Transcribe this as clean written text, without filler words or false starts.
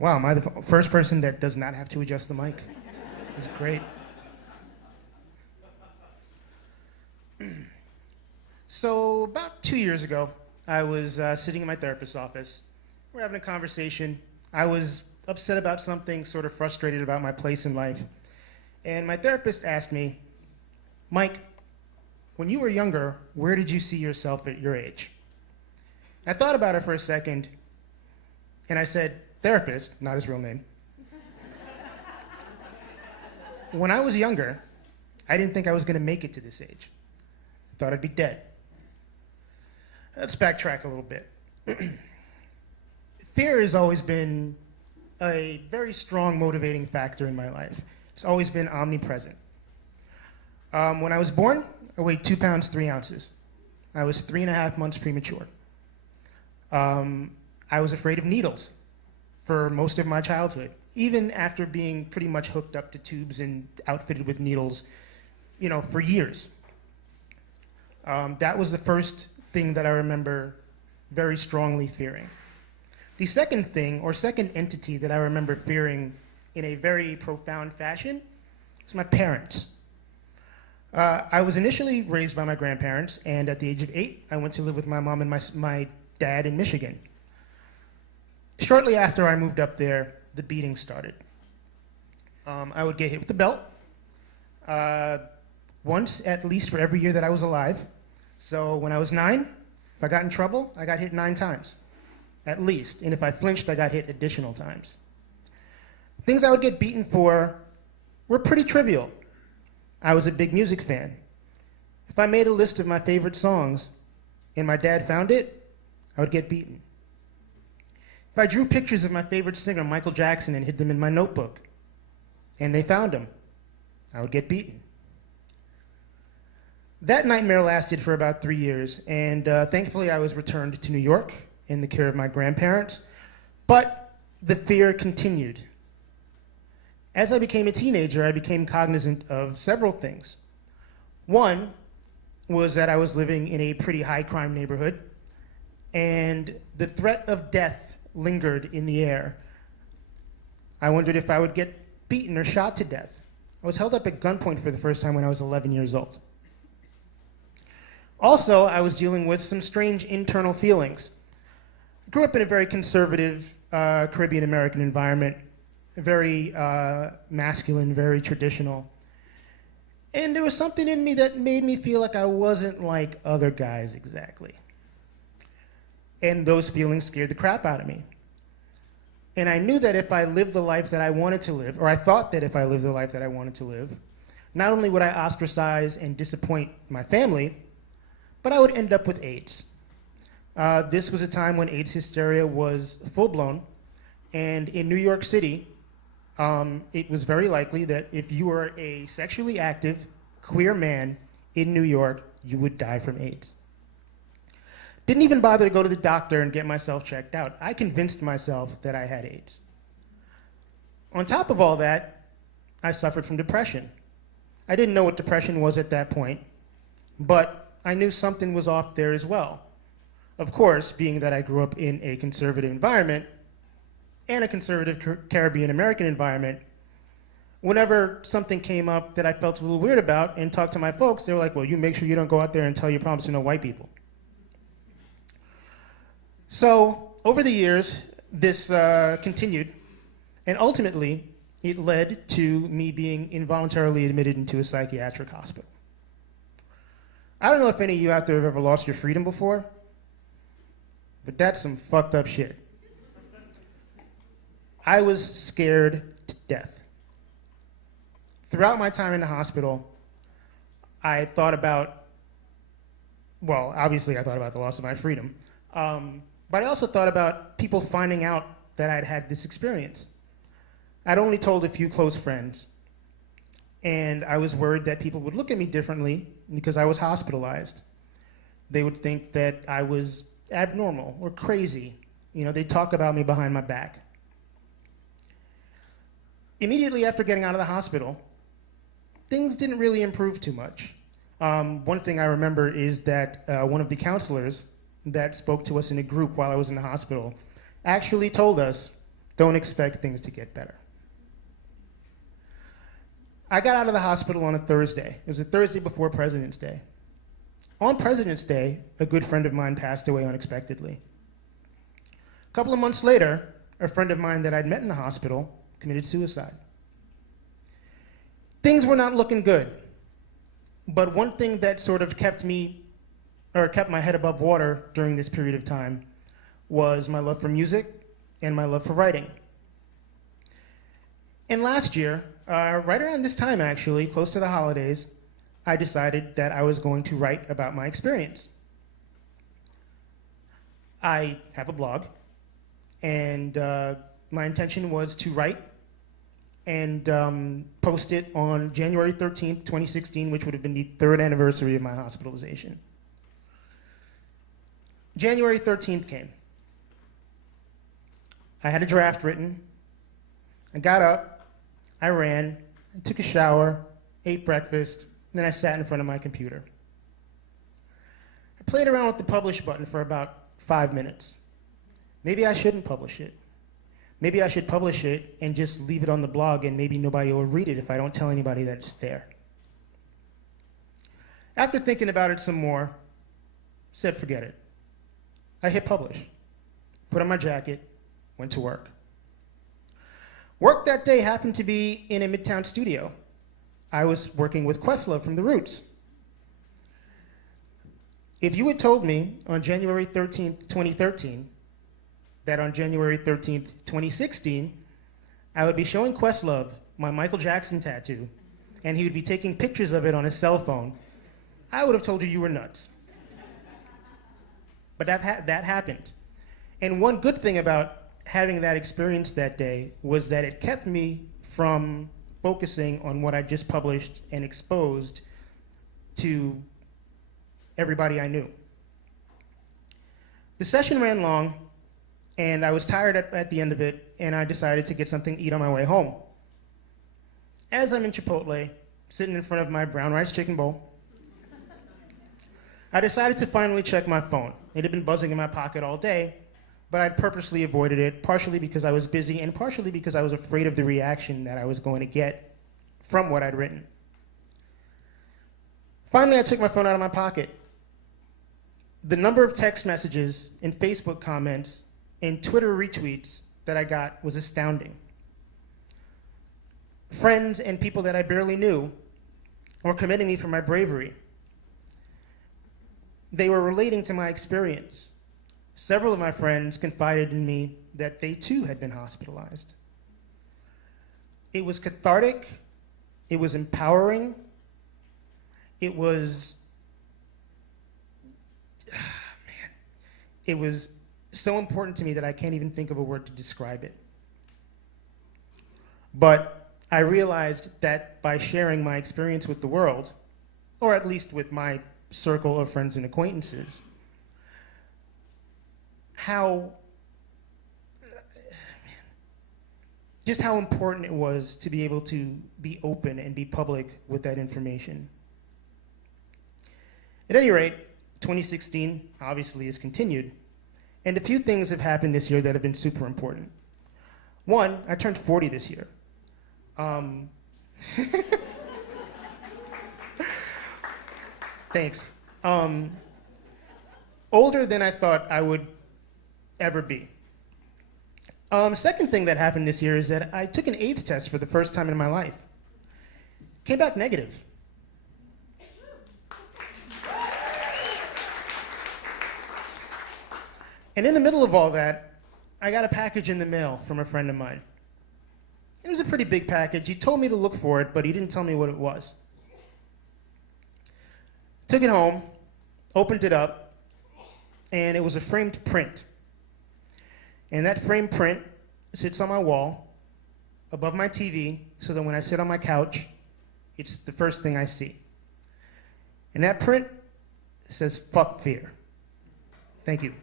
Wow, am I the first person that does not have to adjust the mic? That's great. So about 2 years ago, I was sitting in my therapist's office. We're having a conversation. I was upset about something, sort of frustrated about my place in life. And my therapist asked me, Mike, when you were younger, where did you see yourself at your age? I thought about it for a second, and I said, therapist, not his real name. When I was younger, I didn't think I was going to make it to this age. I thought I'd be dead. Let's backtrack a little bit. Fear has always been a very strong motivating factor in my life. It's always been omnipresent. When I was born, I weighed 2 pounds, 3 ounces. I was 3.5 months premature. I was afraid of needles for most of my childhood, even after being pretty much hooked up to tubes and outfitted with needles, for years. That was the first thing that I remember very strongly fearing. The second thing, or second entity that I remember fearing in a very profound fashion was my parents. I was initially raised by my grandparents, and at the age of 8, I went to live with my mom and my dad in Michigan. Shortly after I moved up there, the beating started. I would get hit with a belt, once at least for every year that I was alive. So when I was 9, if I got in trouble, I got hit 9 times, at least. And if I flinched, I got hit additional times. Things I would get beaten for were pretty trivial. I was a big music fan. If I made a list of my favorite songs and my dad found it, I would get beaten. If I drew pictures of my favorite singer, Michael Jackson, and hid them in my notebook, and they found him, I would get beaten. That nightmare lasted for about 3 years, and thankfully I was returned to New York in the care of my grandparents, but the fear continued. As I became a teenager, I became cognizant of several things. One was that I was living in a pretty high crime neighborhood, and the threat of death lingered in the air. I wondered if I would get beaten or shot to death. I was held up at gunpoint for the first time when I was 11 years old. Also, I was dealing with some strange internal feelings. I grew up in a very conservative Caribbean American environment, very masculine, very traditional. And there was something in me that made me feel like I wasn't like other guys exactly. And those feelings scared the crap out of me. And I knew that if I lived the life that I wanted to live, or I thought that if I lived the life that I wanted to live, not only would I ostracize and disappoint my family, but I would end up with AIDS. This was a time when AIDS hysteria was full-blown, and in New York City, it was very likely that if you were a sexually active, queer man in New York, you would die from AIDS. Didn't even bother to go to the doctor and get myself checked out. I convinced myself that I had AIDS. On top of all that, I suffered from depression. I didn't know what depression was at that point, but I knew something was off there as well. Of course, being that I grew up in a conservative environment and a conservative Caribbean American environment, whenever something came up that I felt a little weird about and talked to my folks, they were like, well, you make sure you don't go out there and tell your problems to no white people. So over the years, this continued, and ultimately, it led to me being involuntarily admitted into a psychiatric hospital. I don't know if any of you out there have ever lost your freedom before, but that's some fucked up shit. I was scared to death. Throughout my time in the hospital, I thought about, well, obviously I thought about the loss of my freedom, but I also thought about people finding out that I'd had this experience. I'd only told a few close friends, and I was worried that people would look at me differently because I was hospitalized. They would think that I was abnormal or crazy. They'd talk about me behind my back. Immediately after getting out of the hospital, things didn't really improve too much. One thing I remember is that one of the counselors that spoke to us in a group while I was in the hospital actually told Don't expect things to get better. I got out of the hospital on a Thursday. It was the Thursday before President's Day. On President's Day, a good friend of mine passed away unexpectedly. A couple of months later, a friend of mine that I'd met in the hospital committed suicide. Things were not looking good, but one thing that sort of kept my head above water during this period of time was my love for music and my love for writing. And last year, right around this time actually, close to the holidays, I decided that I was going to write about my experience. I have a blog, and my intention was to write and post it on January 13th, 2016, which would have been the 3rd anniversary of my hospitalization. January 13th came. I had a draft written. I got up, I ran, I took a shower, ate breakfast, and then I sat in front of my computer. I played around with the publish button for about 5 minutes. Maybe I shouldn't publish it. Maybe I should publish it and just leave it on the blog, and maybe nobody will read it if I don't tell anybody that it's there. After thinking about it some more, said forget it. I hit publish, put on my jacket, went to work. Work that day happened to be in a Midtown studio. I was working with Questlove from The Roots. If you had told me on January 13th, 2013, that on January 13th, 2016, I would be showing Questlove my Michael Jackson tattoo, and he would be taking pictures of it on his cell phone, I would have told you were nuts. But that happened. And one good thing about having that experience that day was that it kept me from focusing on what I just published and exposed to everybody I knew. The session ran long, and I was tired at the end of it, and I decided to get something to eat on my way home. As I'm in Chipotle, sitting in front of my brown rice chicken bowl, I decided to finally check my phone. It had been buzzing in my pocket all day, but I'd purposely avoided it, partially because I was busy and partially because I was afraid of the reaction that I was going to get from what I'd written. Finally, I took my phone out of my pocket. The number of text messages and Facebook comments and Twitter retweets that I got was astounding. Friends and people that I barely knew were commending me for my bravery. They were relating to my experience. Several of my friends confided in me that they too had been hospitalized. It was cathartic, it was empowering, it was, it was so important to me that I can't even think of a word to describe it. But I realized that by sharing my experience with the world, or at least with my circle of friends and acquaintances, just how important it was to be able to be open and be public with that information. At any rate, 2016 obviously has continued, and a few things have happened this year that have been super important. One, I turned 40 this year. Thanks. Older than I thought I would ever be. Second thing that happened this year is that I took an AIDS test for the first time in my life. Came back negative. And in the middle of all that, I got a package in the mail from a friend of mine. It was a pretty big package. He told me to look for it, but he didn't tell me what it was. Took it home, opened it up, and it was a framed print. And that framed print sits on my wall above my TV, so that when I sit on my couch, it's the first thing I see. And that print says, "Fuck fear." Thank you.